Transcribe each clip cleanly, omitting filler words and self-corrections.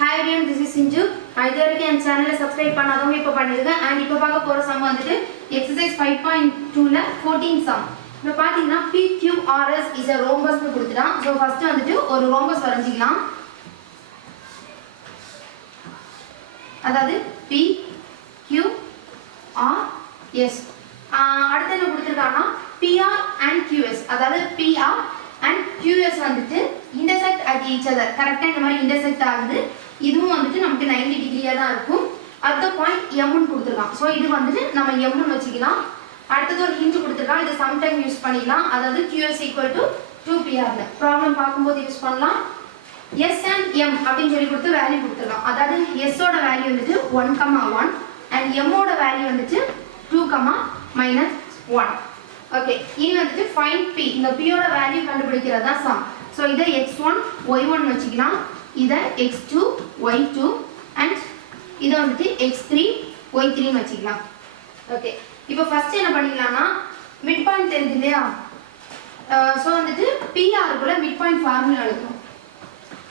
Hi everyone, this is Sinju. இதுவரைக்கும் என் சேனலை subscribe பண்ணாதவங்க இப்போ பண்ணிடுங்க. அண்ட் இப்போ பார்க்க போகிற சம் வந்துட்டு எக்ஸசைஸ் 5.2ல 14 சம். இப்போ பார்த்தீங்கன்னா PQRS இஸ் a ரோம்பஸ்னு கொடுத்துட்டான். ஸோ ஃபர்ஸ்ட் வந்துட்டு ஒரு ரோம்பஸ் வரைஞ்சிக்கலாம். அதாவது PQRS. அடுத்து என்ன கொடுத்துருக்காங்கன்னா PR and QS. அதாவது PR and QS வந்துட்டு intersect at each other. கரெக்டா இந்த மாதிரி intersect ஆகுது. இதுவும் வந்துட்டு நமக்கு 90 டிகிரியா தான் இருக்கும். அடுத்த பாயிண்ட் M ன்னு கொடுத்திருக்கான். சோ இது வந்துட்டு நம்ம M ன்னு வச்சுக்கலாம். அடுத்து ஒரு ஹிண்ட் கொடுத்திருக்கான். இது சம் டைம் யூஸ் பண்ணிக்கலாம். அதாவது QS = 2PR ல ப்ராப்ளம் பாக்கும்போது யூஸ் பண்ணலாம். S and M அப்படினு சொல்லி கொடுத்து வேல்யூ கொடுத்திருக்கான். அதாவது S ஓட வேல்யூ வந்துட்டு 1,1 and M ஓட வேல்யூ வந்துட்டு 2,-1. ஓகே, இனி வந்துட்டு find P. இந்த P ஓட வேல்யூ கண்டுபிடிக்கிறது தான் சம். சோ இத x1 y1 வச்சுக்கலாம். இத x2 y2 and இத வந்துட்டு x3 y3 வச்சுக்கலாம். ஓகே, இப்போ ஃபர்ஸ்ட் என்ன பண்ணிக்கலாம்னா மிட் பாயிண்ட் தெரியுது இல்லையா? சோ வந்துட்டு PR குள்ள மிட் பாயிண்ட் ஃபார்முலா எழுதணும்.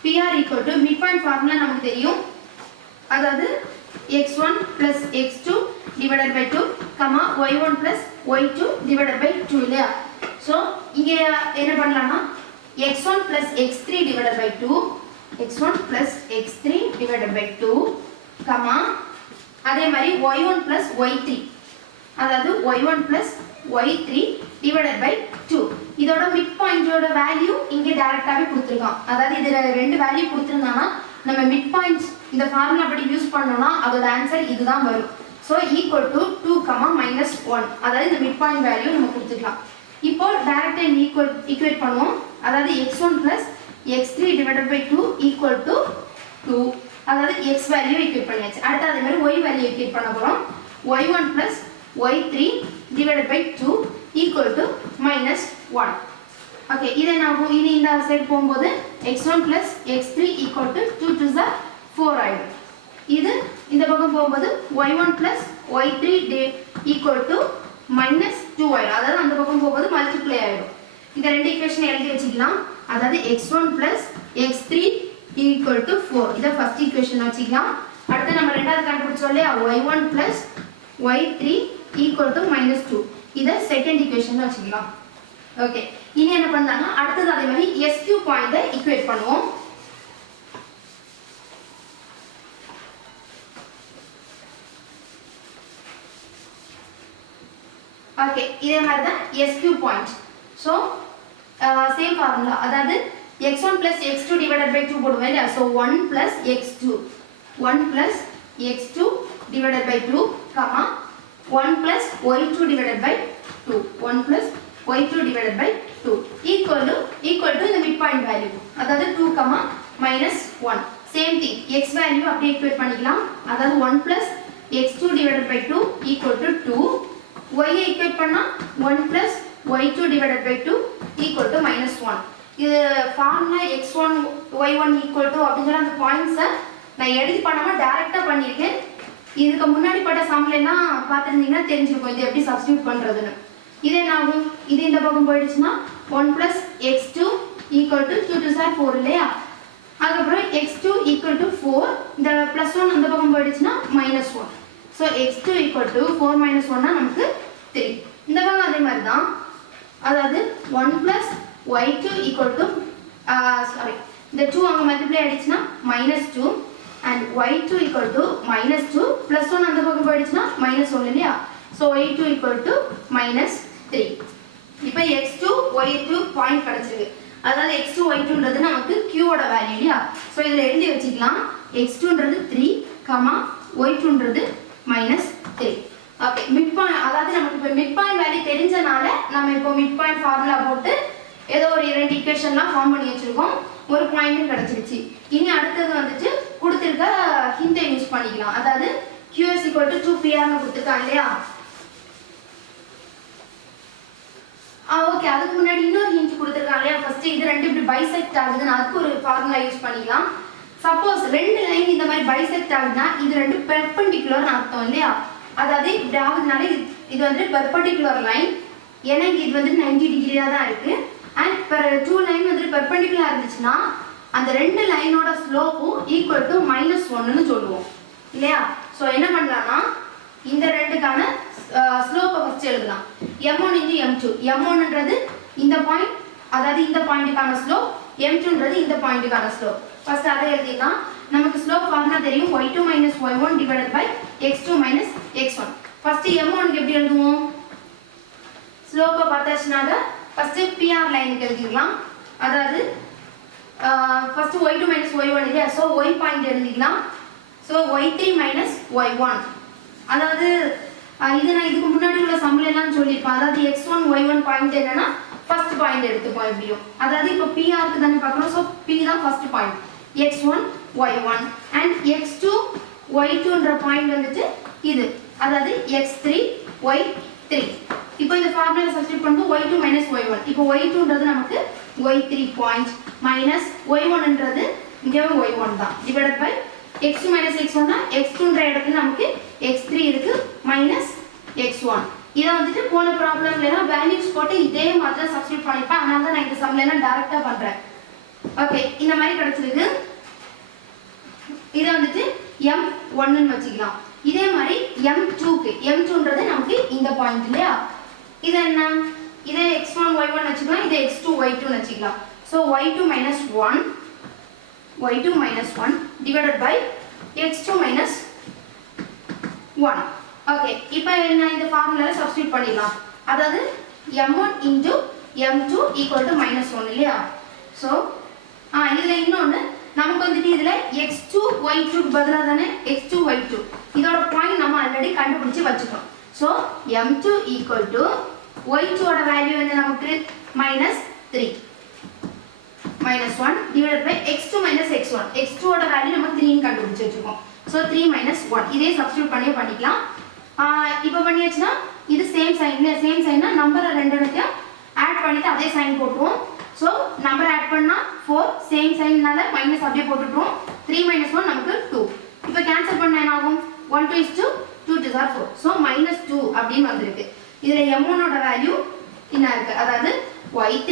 PR = மிட் பாயிண்ட் ஃபார்முலா நமக்கு தெரியும். அதாவது x1 + x2 divided by 2, y1 + y2 divided by 2 இல்லையா? சோ இங்க என்ன பண்ணலாம்னா x1 + x3 divided by 2, x1 + x3 divided by 2, அதே மாதிரி y1 + y3, அதாவது y1 + y3 divided by 2. இதோட மிட் பாயிண்டோட வேல்யூ இங்க டைரக்டாவே கொடுத்திருக்கான். அதாவது இதுல ரெண்டு வேல்யூ கொடுத்திருந்தானா நம்ம மிட் பாயிண்ட்ஸ் இந்த ஃபார்முலா படி யூஸ் பண்ணோம்னா அதோட ஆன்சர் இதுதான் வரும். சோ = 2, -1. அதாவது இந்த மிட் பாயிண்ட் வேல்யூ நம்ம கொடுத்துக்கலாம். இப்போ டைரக்டா ஈக்குவேட் பண்ணுவோம். அதாவது x1 + x3 divided by 2 = 2. அதாவது x வேல்யூ ஈக்குவேட் பண்ணியாச்சு. அடுத்து அதே மாதிரி y வேல்யூ ஈக்குவேட் பண்ண போறோம். y1 + y3 divided by 2 = -1. Okay, இதை நான் இனி இந்த சைடு போகும்போது x1 + x3 = 2 to the 4 ஆயிடும். இது இந்த பக்கம் போகும்போது y1 + y3 = -2 ஆயிடும். அதாவது அந்த பக்கம் போகும்போது மல்டிப்ளை ஆயிடும். இந்த ரெண்டு ஈக்குவேஷன் எழுதி வச்சுக்கலாம். அதாவது x1 + x3 = 4. இத ஃபர்ஸ்ட் ஈக்குவேஷன் வச்சுக்கலாம். அடுத்து நம்ம ரெண்டாவது கண்டுபிடிச்சோம் இல்லையா, y1 + y3 = -2. இத செகண்ட் ஈக்குவேஷன் வச்சுக்கலாம். ஓகே, இனி என்ன பண்ணாங்க அடுத்து அதே மாதிரி SQ பாயிண்ட ஈக்குவேட் பண்ணுவோம். ஓகே, இதே மாதிரி தான் SQ point. So same formula. அதாவது x1 + x2 divided by 2 போடுவோம் இல்லையா? So 1 + x2 divided by 2, 1 + y2 divided by 2, 1 + y2 divided by 2 equal to the midpoint value. அதாவது 2, -1. சேம் திங் x வேல்யூ அப்படியே ஈக்குவேட் பண்ணிக்கலாம். அதாவது 1 + x2 divided by 2 = 2. y equate பண்ணா 1 + y2 divided by 2 = -1. இது formula x1 y1 = அப்படிங்கற அந்த பாயிண்ட்ஸை நான் எடிட் பண்ணாம டைரக்டா பண்ணிருக்கேன். இதுக்கு முன்னாடி பட்ட சம்ல எல்லாம் பார்த்திருந்தீங்கன்னா தெரிஞ்சிருக்கும் இது எப்படி சப்ஸ்டிட்யூட் பண்றதுன்னு. இது என்ன ஆகும்? இது இந்த பக்கம் போயிடுச்சுன்னா 1 + x2 = 2 to 4 இல்லையா? அதுக்கப்புறம் x2 = 4, இந்த +1 அந்த பக்கம் போயிடுச்சுன்னா -1. ஸோ x2 = 4 - 1 னா நமக்கு 3. இந்த பக்கம் அதே மாதிரி தான். அதாவது 1 + y2 இந்த 2 அங்க மல்டிப்ளை ஆயிடுச்சுன்னா -2 and y2 = -2 +1 அந்த பக்கம் போயிடுச்சுன்னா -1 இல்லையா? So y2 = -3. இப்போ x2 y2 பாயிண்ட் கிடைச்சிருக்கு. அதாவது x2 y2ன்றது நமக்கு q ஓட வேல்யூ இல்லையா? ஸோ இதில் எழுதி வச்சுக்கலாம். x2ன்றது 3, y2ன்றது -3. ஓகே, மிட் பாயிண்ட் அதாவது நமக்கு இப்போ மிட் பாயிண்ட் வேல்யூ தெரிஞ்சனால நம்ம இப்போ மிட் பாயிண்ட் ஃபார்முலா போட்டு ஏதோ ஒரு இரண்டு ஈக்குவேஷன்லாம் ஃபார்ம் பண்ணி வச்சிருக்கோம். ஒரு பாயிண்ட் கிடைச்சிருச்சு. இனி அடுத்தது வந்துட்டு கொடுத்திருக்க ஹிண்டை யூஸ் பண்ணிக்கலாம். அதாவது QS = 2PR னு கொடுத்திருக்காங்க இல்லையா? ஓகே, அதுக்கு முன்னாடி இன்னொரு ஹிண்ட் கொடுத்திருக்காங்க இல்லையா? ஃபர்ஸ்ட் இது ரெண்டு இப்படி பைசெக்ட் ஆகுதுன்னு அதுக்கு ஒரு ஃபார்முலா யூஸ் பண்ணிக்கலாம். சப்போஸ் ரெண்டு லைன் இந்த மாதிரி பைசெக்ட் ஆகுதுன்னா இது ரெண்டு பெர்பெண்டிகுலர்னு அர்த்தம் இல்லையா? அதாவது இப்படி ஆகுதுனால இது வந்து பெர்பெண்டிகுலர் லைன். ஏன்னா இது வந்து 90 டிகிரியா தான் இருக்கு. அண்ட் 2 லைன் வந்து பெர்பெண்டிகுலரா இருந்துச்சுன்னா அந்த ரெண்டு லைனோட ஸ்லோப்பும் ஈக்குவல் டு -1ன்னு சொல்லுவோம் இல்லையா? ஸோ என்ன பண்ணலாம்னா இந்த ரெண்டுக்கான ஸ்லோப்பை ஃபர்ஸ்ட் எழுதலாம். m1 × m2. m1ன்றது இந்த பாயிண்ட், அதாவது இந்த பாயிண்ட்டுக்கான ஸ்லோப், m2ன்றது இந்த பாயிண்ட்டுக்கான ஸ்லோப். ஃபர்ஸ்ட் அதை எழுதினா நமக்கு ஸ்லோப் ஃபார்முலா தெரியும், y2 - y1 / x2 - x1. First m1 எப்படி எழுதுவோம்? ஸ்லோப்பை பார்த்தாச்சுனால ஃபர்ஸ்ட் pr லைனுக்கு எழுதிக்கலாம். அதாவது ஃபர்ஸ்ட் y2 - y1 இல்லையா? ஸோ y பாயிண்ட் எழுதிக்கலாம். So y3 - y1. அதாவது இது நான் இதுக்கு முன்னாடி உள்ள சம்ல எல்லாம் சொல்லியிருப்பேன். அதாவது x1 y1 பாயிண்ட் என்னன்னா ஃபர்ஸ்ட் பாயிண்ட் எடுத்துப்போம் எப்படியும். அதாவது இப்போ pr தானே பார்க்கணும். ஸோ p தான் first point, x1 y1 and x2 y2ன்ற பாயிண்ட் வந்துட்டு இது, அதாவது x3 y3. இப்போ இந்த ஃபார்முலா சப்ஸ்டிட்யூட் பண்ணும்போது y2 - y1. இப்போ y2ன்றது நமக்கு y3 பாயிண்ட் மைனஸ் y1ன்றது இங்கே y1 தான் டிவைடட் பை x2 - x1 னா x2ன்ற இடத்துல நமக்கு x3 இருக்கு மைனஸ் x1. இதை வந்துட்டு போன ப்ராப்ளம்ல எல்லாம் வேல்யூஸ் போட்டு இதே மாதிரி சப்ஸ்டிட்யூட் பண்ணிப்பேன். அதனால தான் நான் இந்த சம்ல எல்லாம் டைரக்டா பண்றேன். ஓகே, இந்த மாதிரி கிடைச்சிருக்கு. இதை வந்துட்டு m1ன்னு வச்சுக்கலாம். இதே மாதிரி m2க்கு, m2ன்றது நமக்கு இந்த பாயிண்ட் இல்லையா? இது என்ன? இதை x1 y1 வச்சுக்கலாம், இதை x2 y2 வச்சுக்கலாம். So y2 - 1 divided by x2 - 1. Okay, இப்போ என்ன இந்த ஃபார்முலால சப்ஸ்டிட்யூட் பண்ணிடலாம். அதாவது m1 × m2 = -1 இல்லையா? ஸோ இதுல இன்னொன்று நமக்கு வந்துட்டு இதுல x2 y2க்கு பதிலாக தானே x2 y2 இதோட பாயிண்ட் நம்ம ஆல்ரெடி கண்டுபிடிச்சு வச்சுட்டோம். ஸோ m2 = y2 ஓட வேல்யூ என்ன நமக்கு? -3 -1 divided by x2 - x1. x2 ஓட வேல்யூ நம்ம 3ன்னு கண்டுபிடிச்சு வச்சிருக்கோம். ஸோ 3 - 1 இதே சப்ஸ்டிட்யூட் பண்ணிக்கலாம். இப்போ பண்ணியாச்சுன்னா இது சேம் சைன்னா நம்பரை ரெண்டுத்தையும் ஆட் பண்ணிட்டு அதே சைன் போட்டுருவோம். ஸோ நம்பர் ஆட் பண்ணா 4, சேம் சைன்னால மைனஸ் அப்படியே போட்டுட்டுருவோம். 3 - 1 நமக்கு 2. இப்போ கேன்சல் பண்ண என்ன ஆகும்? 1 2 is 2, 2 2 are 4. ஸோ -2 அப்படின்னு வந்திருக்கு. இதில் m1 ஓட வேல்யூ என்ன இருக்கு? அதாவது y3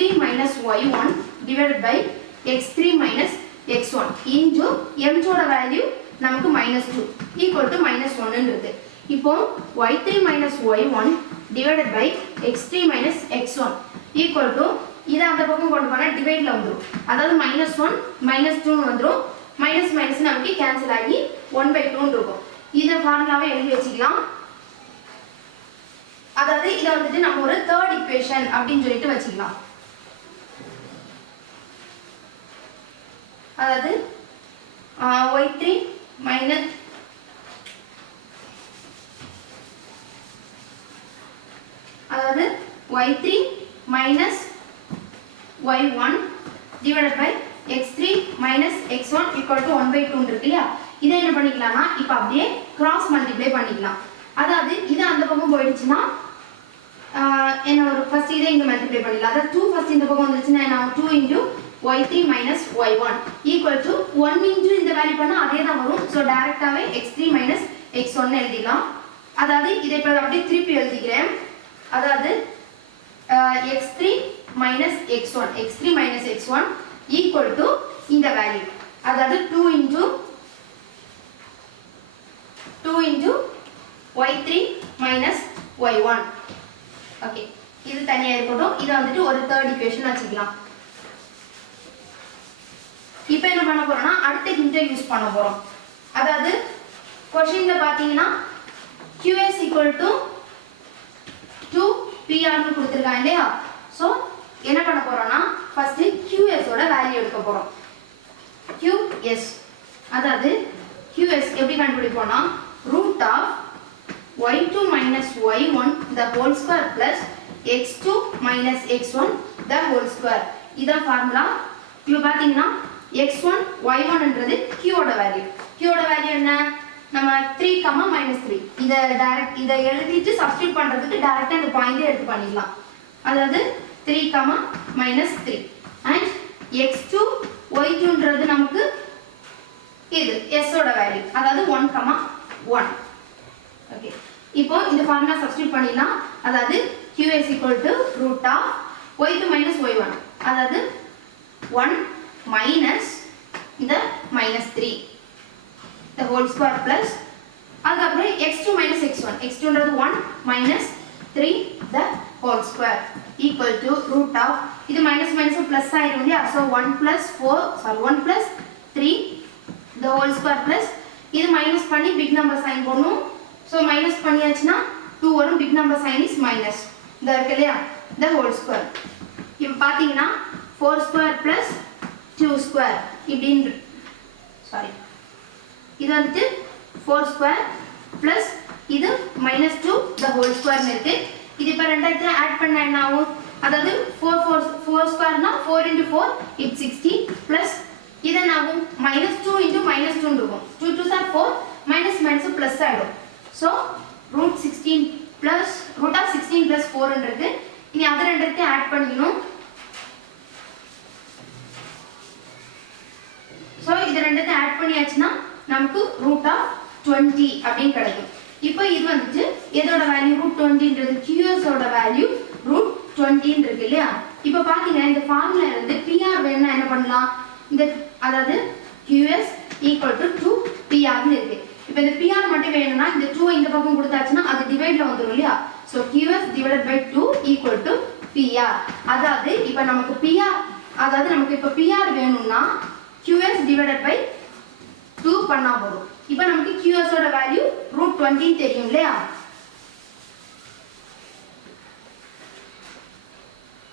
- y1 divided by x3 - x1 into m2 ஓட வேல்யூ நமக்கு -2 equal to -1 இருக்கு. இப்போ y3 - y1 divided by x3 - x1 equal to இதை அந்த பக்கம் கொண்டு போனா டிவைட்ல வந்துரும். அதாவது -1 -2 வந்துரும். மைனஸ் மைனஸ் நமக்கு கேன்சல் ஆகி 1/2 இருக்கும். இத ஃபார்முலாவை எழுதி வச்சுக்கலாம். அதாவது இத வந்துட்டு நம்ம ஒரு தேர்ட் ஈக்குவேஷன் அப்படினு சொல்லிட்டு வச்சுக்கலாம். அதாவது y3 minus அதாவது y3 minus y1 divided by x3 minus x1 equal to 1/2 இருக்குல்லையா? இதை என்ன பண்ணிக்கலாம்னா இப்போ அப்படியே கிராஸ் மல்டிப்ளை பண்ணிக்கலாம். அதாவது இது அந்த பக்கம் போயிடுச்சுன்னா என்ன ஒரு ஃபர்ஸ்ட் இதை இங்க மல்டிப்ளை பண்ணிடலாம். அதாவது 2 ஃபர்ஸ்ட் இந்த பக்கம் வந்துச்சுன்னா நான் 2 into y3 minus y1 equal to 1 into இந்த வேல்யூ பண்ணா அதே தான் வரும். ஸோ டைரக்டாவே x3 minus x1 எழுதிடலாம். அதாவது இதை இப்போ அப்படியே திருப்பி எழுதிக்கிறேன். அதாவது x3 minus x1 equal to இந்த வேல்யூ, அதாவது 2 into y3 minus y1. Okay, இது தனியா இருக்கட்டும். இதை வந்துட்டு ஒரு தேர்ட் ஈக்குவேஷன் வச்சுக்கலாம். இப்போ என்ன பண்ண போறோம்னா அடுத்த ஹிண்ட்டை யூஸ் பண்ண போறோம். அதாவது क्वेश्चनல பாத்தீங்கன்னா qs equal to 2pr னு கொடுத்திருக்காங்க இல்லையா? சோ என்ன பண்ண போறோம்னா ஃபர்ஸ்ட் qs ஓட வேல்யூ எடுக்க போறோம். qs அதாவது qs எப்படி கண்டுபிடிப்போம்னா root of y2 minus y1 the whole square plus x2 minus x1 the whole square. இதான் ஃபார்முலா. இப்போ பாத்தீங்கன்னா x1 y1 ன்றது q ஓட வேல்யூ. q ஓட வேல்யூ என்ன? நம்ம 3, -3. இத எழுதிட்டு சப்ஸ்டிட்யூட் பண்றதுக்கு டைரக்ட்டா இந்த பாயிண்டே எடுத்து பண்ணிடலாம். அதாவது 3, -3 and x2 y2 ன்றது நமக்கு இது s ஓட வேல்யூ, அதாவது 1, 1. ஓகே, இப்போ இந்த ஃபார்முலா சப்ஸ்டிட்யூட் பண்ணிடலாம். அதாவது qs root of y2 minus y1, அதாவது 1 minus இந்த -3 the whole square plus அதுக்கப்புறம் x2 minus x1 x2ன்றது 1 minus 3 the whole square equal to root of இது minus minus plus ஆயிரும் இல்லையா so 1 plus 3 the whole square plus இது minus பண்ணி big number sign போடணும் so minus பண்ணியாச்சுன்னா 2 வரும் big number sign is minus இந்த இருக்கு இல்லையா the whole square இப்போ பார்த்தீங்கன்னா 4 square plus 2 square இப்படின்னு சாரி இது வந்துட்டு 4 square plus இது -2 the whole square இருக்கு இது இப்ப ரெண்டையும் ஆட் பண்ணா என்ன ஆகும் அதாவது 4 square னா 4 into 4 it's 60 plus இது என்ன ஆகும் -2 into -2 இருக்கும் 2 2s are 4 minus minus plus ஆயிடும் so root 16 plus root of 16 plus 4 இருக்கு இனி அத ரெண்டையும் ஆட் பண்ணிக்கணும் so இது ரெண்டையும் ஆட் பண்ணியாச்சுனா நமக்கு root of 20 அப்படினு கிடைக்கும் இப்போ இது வந்துட்டு எதோட வேல்யூ √20 ன்றது QS ஓட வேல்யூ √20 ன்னு இருக்கு இல்லையா இப்போ பாத்தீங்க இந்த ஃபார்முலா இருந்து PR வேணும்னா என்ன பண்ணலாம் இந்த அதாவது QS = 2PR ன்னு இருக்கு இப்போ இந்த PR மட்டும் வேணும்னா இந்த 2 இந்த பக்கம் கொடுத்தாச்சுனா அது டிவைட்ல வந்துரும் இல்லையா சோ QS / 2 = PR அதாவது இப்போ நமக்கு PR அதாவது நமக்கு இப்போ PR வேணும்னா QS / 2 பண்ணா போதும் இப்போ நமக்கு QS ஓட வேல்யூ √20 தெரியும் இல்லையா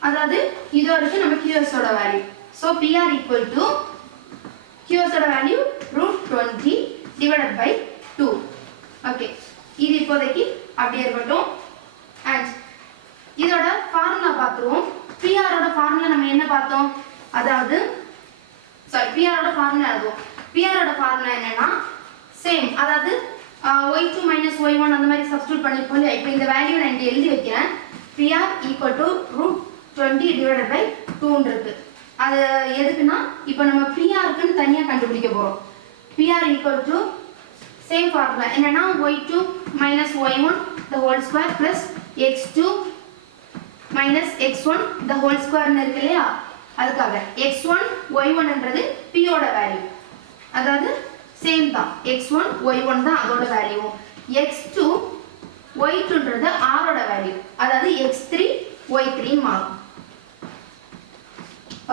அதாவது இது வரைக்கும் நம்ம QS ஓட வேல்யூ சோ PR = QS ஓட வேல்யூ √20 / 2 ஓகே இது இப்போதைக்கு அப்படியே இருக்கட்டும் and இதோட ஃபார்முலா பாத்துறோம் PR ஓட ஃபார்முலா நம்ம என்ன பார்த்தோம் அதாவது PR ஓட ஃபார்முலா அதுவும் PR ஓட ஃபார்முலா என்னன்னா சேம் அதாவது y2 minus y1 அந்த மாதிரி சப்ஸ்டிட்யூட் பண்ணிருப்போம் இல்லையா இப்போ இந்த வேல்யூ நான் இங்க எழுதி வைக்கிறேன் PR = √20 / 2 ன்னு இருக்கு அது எதுக்குன்னா இப்போ நம்ம PR க்குன்னு தனியா கண்டுபிடிக்க போறோம் PR = சேம் ஃபார்முலா என்னன்னா y2 minus y1 the whole square plus x2 minus x1 the whole square ன்னு இருக்கு இல்லையா அதுக்காக x1 y1 ன்றது p ஓட வேல்யூ அதாவது சேம் தான் x1 y1 தான் அதோட வேல்யூ x2 y2 ன்றது r ஓட வேல்யூ அதாவது x3 y3 மாறும்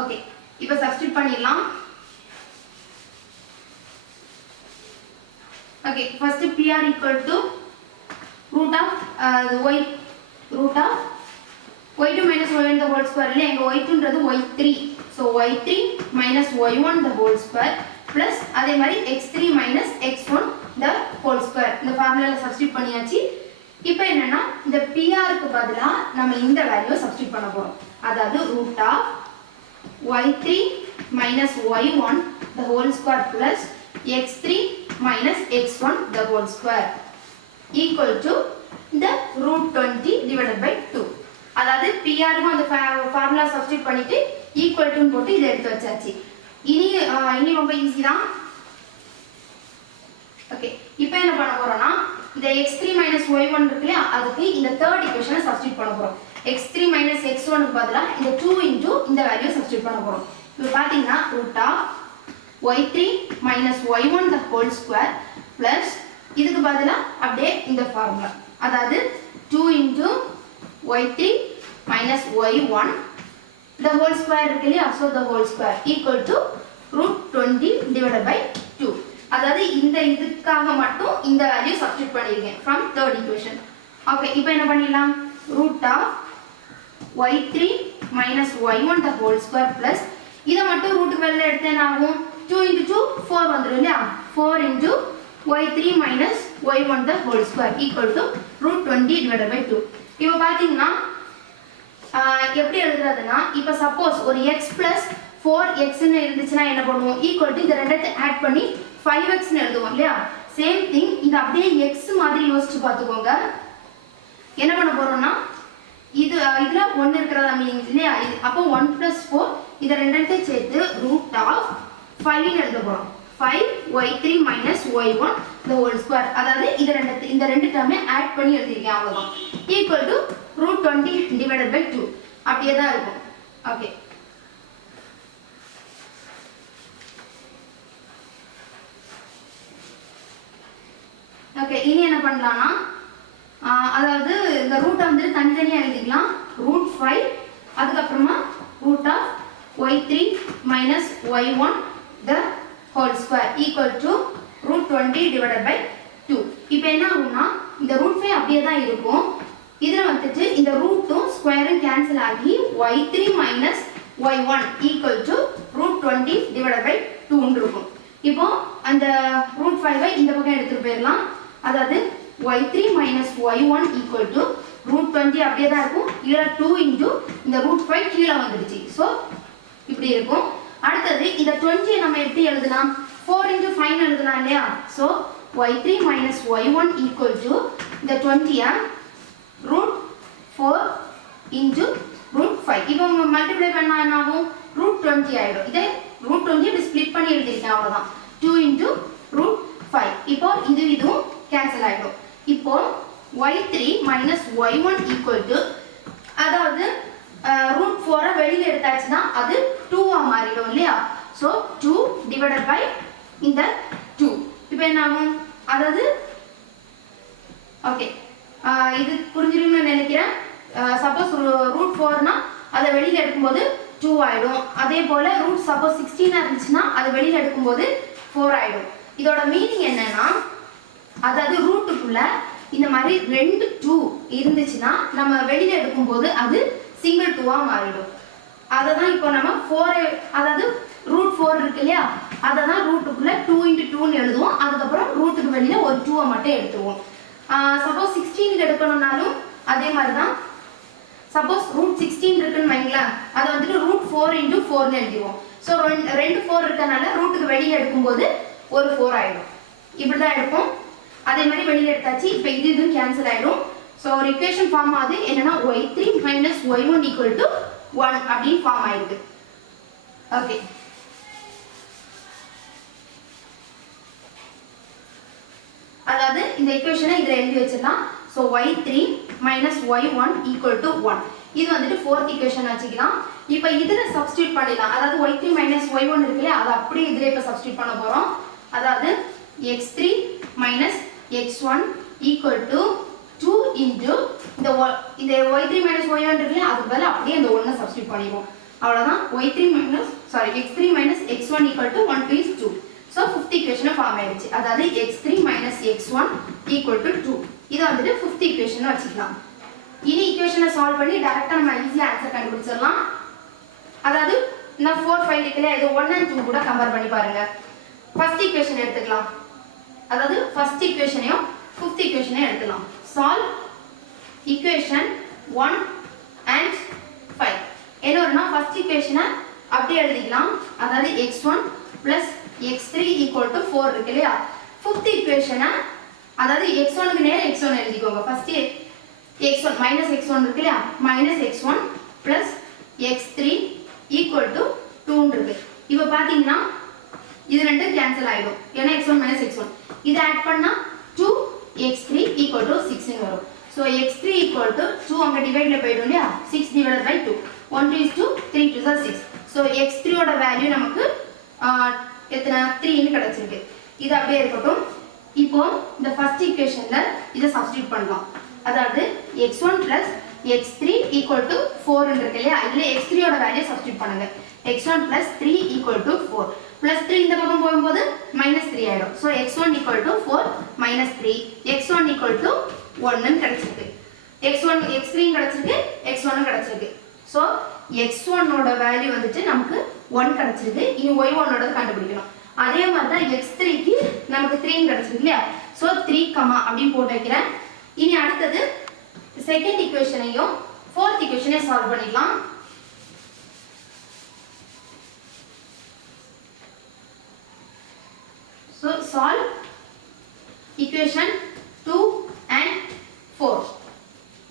ஓகே இப்போ சப்ஸ்டிட்யூட் பண்ணிடலாம் okay first PR = root of y2 minus y1 the whole square இல்ல எங்க y2 ன்றது y3 so y3 minus y1 the whole square plus அதே மாதிரி x3 minus x1 the whole square இந்த ஃபார்முலால substitute பண்ணியாச்சு இப்போ என்னன்னா இந்த PR க்கு பதிலா நம்ம இந்த வேல்யூவை சப்ஸ்டிட்யூட் பண்ண போறோம் அதாவது y3 minus y1 the whole square plus x3 minus x1 the whole square equal to the √20 / 2 அதாவது PR க்கு அந்த ஃபார்முலா சப்ஸ்டிட்யூட் பண்ணிட்டு equal to ன்னு போட்டு இத எடுத்து வச்சாச்சு இனி ரொம்ப ஈஸி தான் ஓகே இப்போ என்ன பண்ண போறோம்னா இந்த x3 y1 இருக்குல அதுக்கு இந்த third equation சப்ஸ்டிட்யூட் பண்ண போறோம் x3 x1 க்கு பதிலா இந்த 2 into இந்த வேல்யூ சப்ஸ்டிட்யூட் பண்ண போறோம் இப்போ பாத்தீங்கன்னா y3 y1 the whole square plus இதுக்கு பதிலா அப்படியே இந்த ஃபார்முலா அதாவது 2 into y3 y1 the whole square இருக்கு இல்லையா so the whole square equal to √20 / 2 அதாவது இந்த இதுக்காக மட்டும் இந்த வேல்யூ சப்ஸ்டிட்யூட் பண்ணிருக்கேன் from third equation ஓகே இப்போ என்ன பண்ணிடலாம் y3 y1 the whole square plus இத மட்டும் ரூட்டுக்கு வெளில எடுத்தேன் ஆகும் 2 into 2 4 வந்துரும் இல்லையா 4 into y3 y1 the whole square equal to √20 / 2 இப்போ பாத்தீங்கன்னா எப்படி எழுதுறதுன்னா இப்போ சப்போஸ் ஒரு x plus 4x ன்னு இருந்துச்சுனா என்ன பண்ணுவோம் ஈக்குவல் டு இந்த ரெண்டையும் ஆட் பண்ணி 5x ன்னு எழுதுவோம் இல்லையா சேம் திங் இது அப்படியே x மாதிரி யோசிச்சு பாத்துக்கோங்க என்ன பண்ண போறோம்னா இதுல 1 இருக்குறதா மீனிங் இல்லையா அப்போ 1 + 4 இத ரெண்டையும் சேர்த்து √5 ன்னு எழுத போறோம் 5y3 y1 the whole square அதாவது இந்த ரெண்டு டேர்மை ஆட் பண்ணி எழுதிருக்கேன் அவ்வளவுதான் equal to √20 / 2 அப்படியே தான் இருக்கும் ஓகே ஓகே, இனி என்ன பண்ணலாம்னா அதாவது இந்த ரூட்டை வந்துட்டு தனித்தனியாக எழுதிக்கலாம். √5 அதுக்கப்புறமா √y3 minus y1 the whole square equal to √20 divided by 2. இப்போ என்ன ஆகும்னா இந்த √5 அப்படியே தான் இருக்கும். இதில் வந்துட்டு இந்த ரூட்டும் ஸ்கொயரும் கேன்சல் ஆகி y3 minus y1 equal to √20 divided by 2 இருக்கும். இப்போ அந்த √5 இந்த பக்கம் எடுத்துட்டு போயிடலாம். அதாவது y3 minus y1 equal to √20 அப்படியே தான் இருக்கும். இதுல 2 into இந்த √5 கீழே வந்துடுச்சு. ஸோ இப்படி இருக்கும். அடுத்தது இந்த 20 நம்ம எப்படி எழுதலாம்? 4 into 5 எழுதலாம் இல்லையா? So y3 minus y1 equal to இந்த 20 √4 into √5. இப்போ மல்டிப்ளை பண்ணா என்ன ஆகும்? √20 ஆயிடும். இதை √20 இப்படி ஸ்ப்ளிட் பண்ணி எழுதிருக்கேன், அவ்வளவுதான். 2 into √5. இப்போ இதுவும் கேன்சல் ஆயிடும். இப்போ y3 minus y1 equal to அதாவது √4 வெளியில எடுத்தாச்சுன்னா அது 2 மாறிடும் இல்லையா? ஸோ 2 divided by இந்த 2. இப்போ என்ன ஆகும்? அதாவது ஓகே, இது புரிஞ்சிருக்கும்னு நினைக்கிறேன். சப்போஸ் √4னா அதை வெளியில எடுக்கும்போது 2 ஆயிடும். அதே போல சப்போஸ் 16 இருந்துச்சுன்னா அது வெளியில எடுக்கும்போது 4 ஆயிடும். இதோட மீனிங் என்னன்னா, அதாவது ரூட்டுக்குள்ள இந்த மாதிரி 2 2 இருந்துச்சுன்னா நம்ம வெளியில எடுக்கும்போது அது சிங்கிள் 2வா மாறிடும். அதை தான் இப்போ நம்ம 4 அதாவது √4 இருக்கு இல்லையா, அதை தான் ரூட்டுக்குள்ள 2 into 2ன்னு எழுதுவோம். அதுக்கப்புறம் ரூட்டுக்கு வெளியில ஒரு 2 மட்டும் எடுத்துருவோம். சப்போஸ் 16 எடுக்கணும்னாலும் அதே மாதிரி தான். சப்போஸ் √16 இருக்குன்னு வைங்களேன், அதை வந்துட்டு √4 into 4ன்னு எழுதிடுவோம். ஸோ 2 4 இருக்கனால ரூட்டுக்கு வெளியே எடுக்கும்போது ஒரு 4 ஆயிடும். இப்படி தான் எடுப்போம். அதே மாதிரி வெளியில எடுத்தாச்சு. இப்போ இதுவும் கேன்சல் ஆயிடும். ஸோ ஒரு இக்குவேஷன் ஃபார்ம் ஆகுது. என்னன்னா y3 minus y1 equal to 1 அப்படின்னு ஃபார்ம் ஆயிருக்கு. ஓகே, அதாவது இந்த இக்குவேஷனை இதில் எழுதி வச்சிடலாம். So y3 minus y1 equal to 1. இது வந்துட்டு 4th இக்குவேஷன் வச்சுக்கலாம். இப்போ இதில் சப்ஸ்டியூட் பண்ணிடலாம். அதாவது y3 minus y1 இருக்கு இல்லையா, அதை அப்படியே இதில் இப்போ சப்ஸ்டியூட் பண்ண போகிறோம். அதாவது x3 minus x1 equal to 2 into இந்த y3 minus y1 இருக்கு இல்லையா, அதுக்கு பதிலாக அப்படியே இந்த 1 சப்ஸ்டியூட் பண்ணிடுவோம். அவ்வளோதான். x3 minus x1 equal to 1 to 2. So 5th இக்குவேஷனை ஃபார்ம் ஆயிடுச்சு. அதாவது x3 minus x1 equal to 2. இதை வந்துட்டு 5th இக்குவேஷனை வச்சுக்கலாம். இனி இக்குவேஷனை சால்வ் பண்ணி டைரக்டாக நம்ம ஈஸியாக ஆன்சர் கண்டுபிடிச்சிடலாம். அதாவது இந்த 4 5 இருக்கு இல்லையா, இது 1 and 2 கூட கம்பேர் பண்ணி பாருங்க. ஃபர்ஸ்ட் இக்குவேஷன் எடுத்துக்கலாம். அதாவது ஃபர்ஸ்ட் இக்குவேஷனையும் 5th இக்குவேஷனையும் எடுத்துக்கலாம். Solve equation 1 and 5. என்ன வரும்னா ஃபர்ஸ்ட் இக்குவேஷனை அப்படியே எழுதிக்கலாம். அதாவது x1 plus x3 equal to 4 இருக்கு இல்லையா. 5th இக்குவேஷனை அதாவது x1க்கு நேரா x1 எழுதிக்கோங்க. ஃபர்ஸ்ட் x1 minus x1 இருக்கு இல்லையா, minus x1 plus x3 equal to 2 இருக்கு. இப்போ பாத்தீங்கன்னா இது ரெண்டும் கேன்சல் ஆயிடும். ஏன்னா x1 minus x1 இதை ஆட் பண்ணா 2x3 equal to 6 ன்னு வரும். ஸோ x3 equal to 2 அங்க டிவைட்ல போயிடும் இல்லையா, 6 divided by 2. 1 is 2, 3 to the 6. So x3 ஓட வேல்யூ நமக்கு எத்தனை 3ன்னு கிடைச்சிருக்கு. இது அப்படியே இருக்கட்டும். இப்போ இந்த ஃபர்ஸ்ட் ஈக்குவேஷன்ல இதை சப்ஸ்டிட்யூட் பண்ணலாம். அதாவது x1 plus x3 equal to 4 இருக்கு இல்லையா, இதுல x3 ஓட வேல்யூ சப்ஸ்டிட்யூட் பண்ணுங்க. x1 plus 3 equal to 4 plus 3 இந்த பக்கம் போகும்போது minus 3 ஆயிடும். So x1 equal to 4 minus 3, x1 equal to 1 கிடைச்சிருக்கு. x3 கிடைச்சிருக்கு, x1 கிடைச்சிருக்கு. ஸோ x1 ஓட வேல்யூ வந்துட்டு நமக்கு 1 கிடைச்சிருக்கு. இனி y1 ஓட கண்டுபிடிக்கணும். அதே மாதிரி தான் x3க்கு நமக்கு 3 கிடைச்சிருக்கு இல்லையா. ஸோ 3, அப்படின்னு போட்டு வைக்கிறேன். இனி அடுத்தது செகண்ட் ஈக்குவேஷனையும் 4th ஈக்குவேஷனையும் சால்வ் பண்ணிடலாம். So solve equation 2 and 4.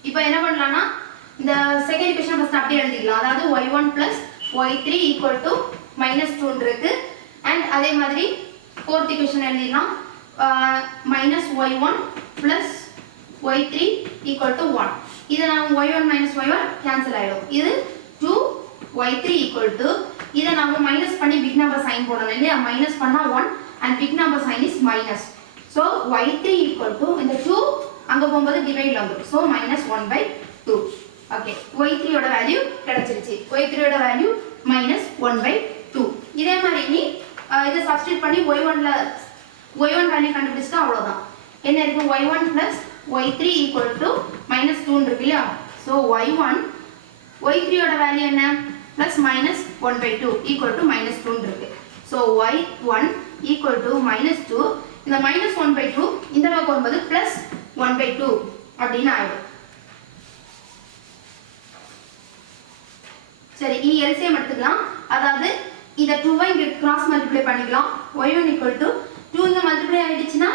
இப்போ என்ன பண்ணலாம்னா இந்த செகண்ட் ஈக்குவேஷன் ஃபர்ஸ்ட் அப்படியே எழுதிக்கலாம். அதாவது y1 plus y3 equal to -2 இருக்கு. அண்ட் அதே மாதிரி 4th ஈக்குவேஷன் எழுதிடலாம். minus y1 plus y3 equal to 1. இதை நாம் y1 minus y1 கேன்சல் ஆயிடும். இது 2y3 equal to இதை நாம் மைனஸ் பண்ணி பிக் நம்பர் சைன் போடணும் இல்லையா. மைனஸ் பண்ணா 1 and big number sign is minus. So y3 equal to இந்த 2 அங்கே போகும்போது டிவைடில் வந்துடும். ஸோ -1/2. ஓகே, y3 ஓட வேல்யூ கிடைச்சிருச்சு. y3 ஓட வேல்யூ -1/2. இதே மாதிரி நீ இதை சப்ஸ்டிட் பண்ணி y1 வேல்யூ கண்டுபிடிச்சிட்டா அவ்வளோதான். என்ன இருக்கு? y1 plus y3 equal to -2 இருக்கு இல்லையா? ஸோ y3 ஓட வேல்யூ என்ன? plus -1/2 equal to -2 இருக்கு. So y1 equal to -2. இந்த -1/2 இந்த பக்கம் வரும்போது +1/2 அப்படின்னு ஆயிடும். சரி, இனி எல்சிஎம் எடுத்துக்கலாம். அதாவது இந்த 2 இங்க கிராஸ் மல்டிப்ளை பண்ணிக்கலாம். y1 equal to 2 இங்க மல்டிப்ளை ஆயிடுச்சுன்னா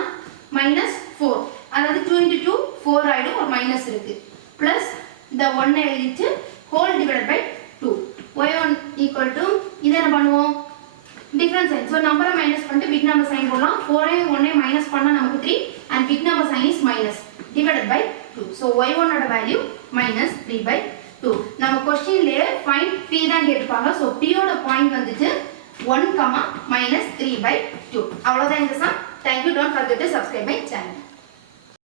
-4. அதாவது 2 into 2 4 ஆயிடும். ஒரு மைனஸ் இருக்கு. பிளஸ் இந்த 1 எழுதிட்டு whole divided by 2. y1 equal to இதை என்ன பண்ணுவோம்? Difference sign. ஸோ நம்பரை மைனஸ் பண்ணிட்டு பிக் நம்பர் சைன் போடலாம். 4 1 மைனஸ் பண்ணால் நமக்கு 3 and big number sign is minus divided by 2. So y1 ஓட வேல்யூ -3/2. நம்ம கொஸ்டின்லேயே ஃபைண்ட் p தான் கேட்டிருப்பாங்க. ஸோ p ஓட பாயிண்ட் வந்துட்டு 1, -3/2. அவ்வளோதான் இந்த sum. Thank you. Don't forget to subscribe my channel.